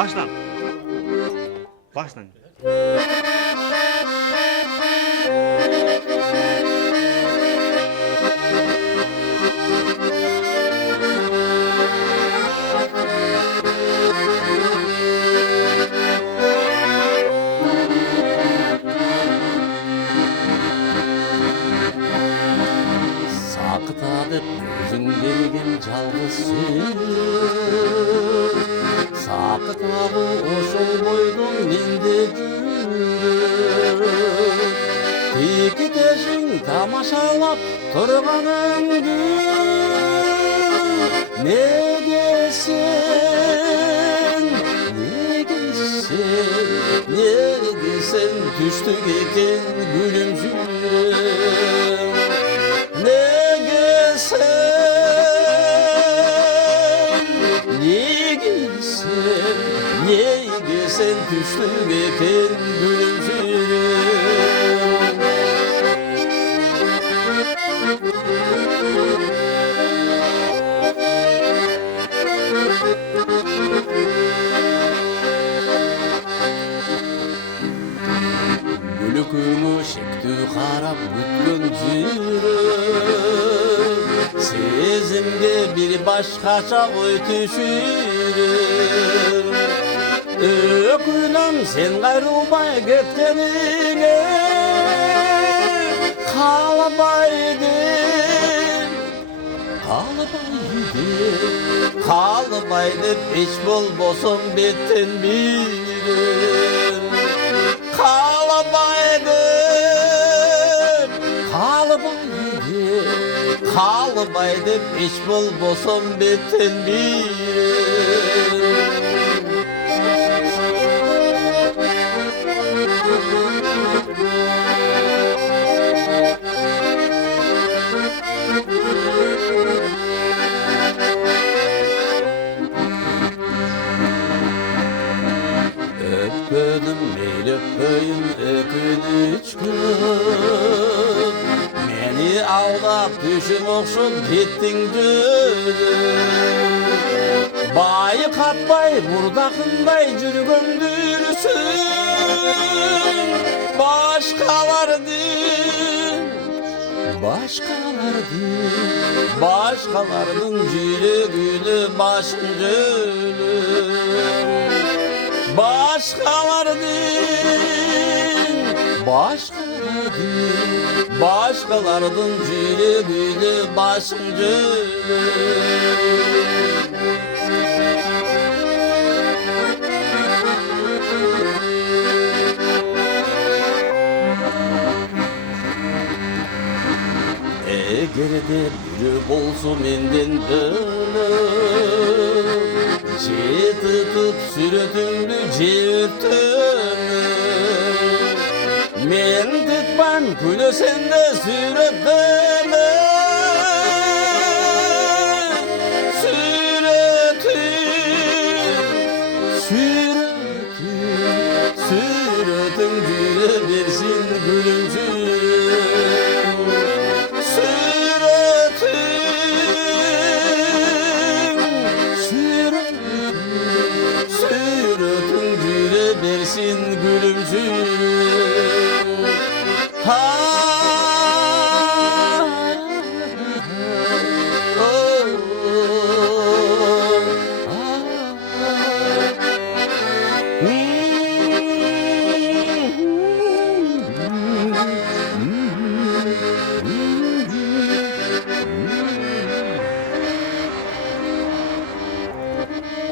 Baştan. Baştan. Saqıtadıp özün bergen жалгыз сүйүп Saqıtabı ошол бойдон менде жүрүп Текетешиң тамашалап турганыңды Неге сен түштүк экен күлүмсүрөп Nege sen düştük eken gülümsüyorum Gülükümü şektü karab bütkün жүрөp Sezimge bir başkaça oy düşürür Ökünüm sen gayrılbay ketkenine Kalıbaydım hiç bulbosun bitten birim Kalıbaydım hiç bulbosun bitten birim Öpkönüm meyli öpköyüm ökünüç gün Meni aldap düşün okşun gittin dönüm Bayı kapbay burdakınday жүргөндүрсүн Başkalardın жүрөгүнө başın жөнүп Başkalardın жүрөгүнө başın жөнүp Egerde biri bolsu menden bölüp Je tutup sürötümdü je örtünüp Men tutmam külösen de sürötümü